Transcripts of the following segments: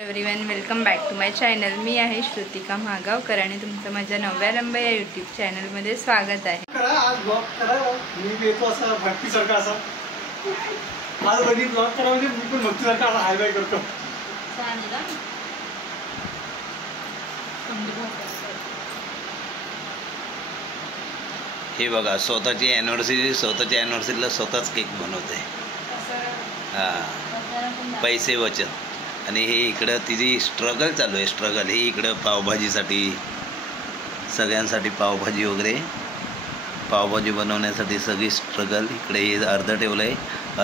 Everyone welcome back to my channel. मी आहे श्रुतिका महागावकर आणि तुमचं माझ्या नव्या रंबा या यूट्यूब चॅनलमध्ये स्वागत आहे. आज ब्लॉग करा मी येतो असा भक्तीसारखा असा आज बघी ब्लॉग करा म्हणजे मी पण भक्तीसारखा असा हायलाइट करतो. हे बघा स्वतःची ॲनिव्हर्सरीला स्वतःच केक बनवते. हां, पैसे बचत. आणि हे इकडं तिची स्ट्रगल चालू आहे. स्ट्रगल हे इकडं पावभाजीसाठी सगळ्यांसाठी पावभाजी वगैरे पावभाजी बनवण्यासाठी सगळी स्ट्रगल. इकडे हे अर्धं ठेवलं आहे,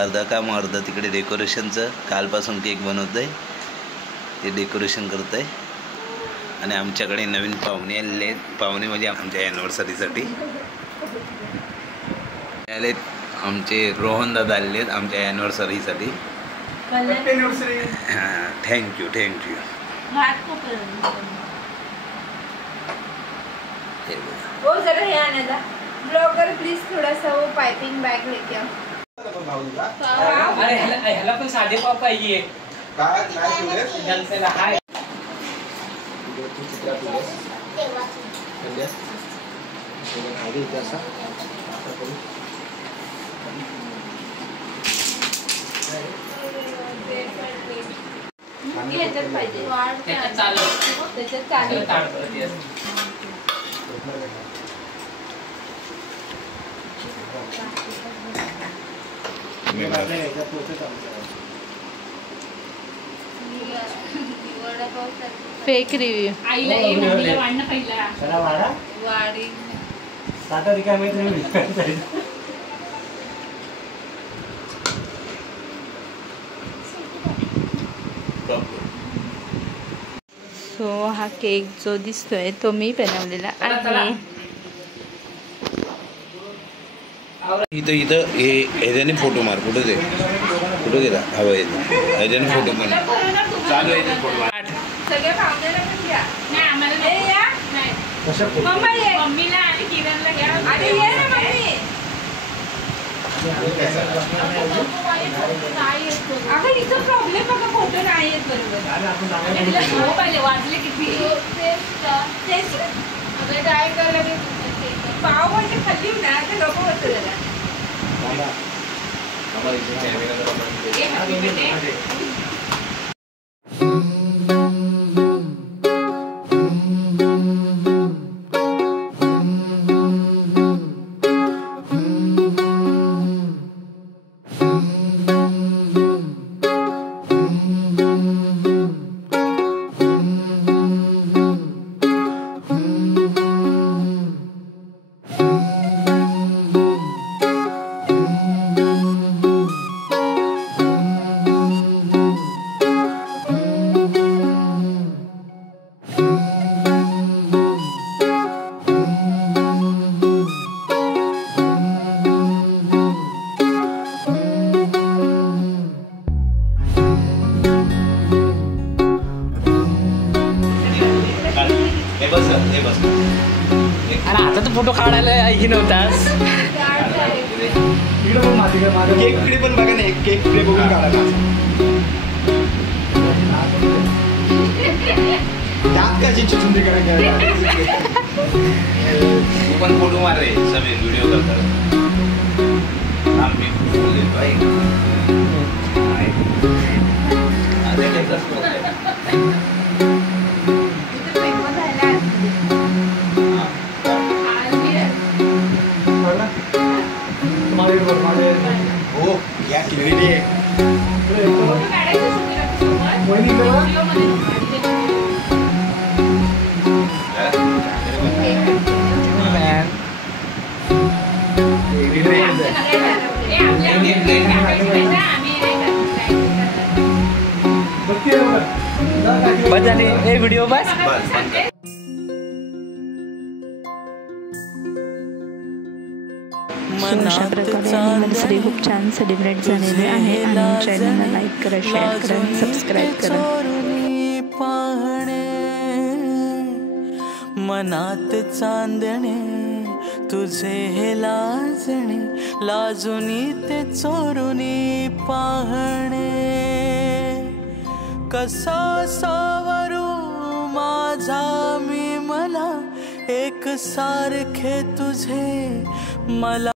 अर्धं काम अर्धं तिकडे डेकोरेशनचं. कालपासून केक बनवतं आहे, ते डेकोरेशन करतं आहे. आणि आमच्याकडे नवीन पाहुणे आलेले आहेत. पाहुणे म्हणजे आमच्या ॲनिव्हर्सरीसाठी आले. आमचे रोहन दादा आलेले आहेत आमच्या ॲनिव्हर्सरीसाठी. थँक्यू. वो जरा हे आना ब्लॉगर प्लीज थोड़ा सा वो पाइपिंग बैग लेके आओ. अरे ह्याला पण साधे पाव पाहिजे. काय नाही जनतेला हाय त्याच्यात चालू फेक रिव्ह्यू. आईला ये मम्मीला वाढणं पहिला चला वाडा वाडी साता रिकामे तुम्ही सो हा केक जो दिसतोय तो मी बनवलेला आहे. इथं हे ह्याच्याने फोटो मार. कुठं ते कुठं गेला हवं ह्याच्याने फोटो मार. चालू आहे फोटो मार. सगळ्या पाहुण्याला पण घ्या. नाही आम्हाला ए या नाही. मम्मा ये. मम्मीला आणि किरणला घ्या. अरे ये ना मम्मी. अगं इथं प्रॉब्लेम बघा फोटो नाही येत बरोबर. तिला शो पाहिजे वाजले किती ट्राय करायला पाव म्हणजे खाल्ली ना ते नको होतं जरा. अरे आता तू फोटो काढायला ही नव्हतास. केक पण बघा ना, केक बघून काढायला त्यात काय चिचुंदी करायला. तू पण फोटो मार रे. सगळे व्हिडिओ करतात. आम्ही फोटो देतो आहे. हो या क्लिअरिटी आहे. बस झाले हे व्हिडिओ बस. अशा प्रकारे ॲनिव्हर्सरी खूप छान सेलिब्रेट झालेली आहे. आणि चॅनलला लाईक करा, शेअर करा आणि सबस्क्राईब करा. मनात चांदणे तुझे हे लाजणे लाजुनी ते चोरुनी पाहणे कसा सावरू माझा मी मला एक सारखे तुझे मला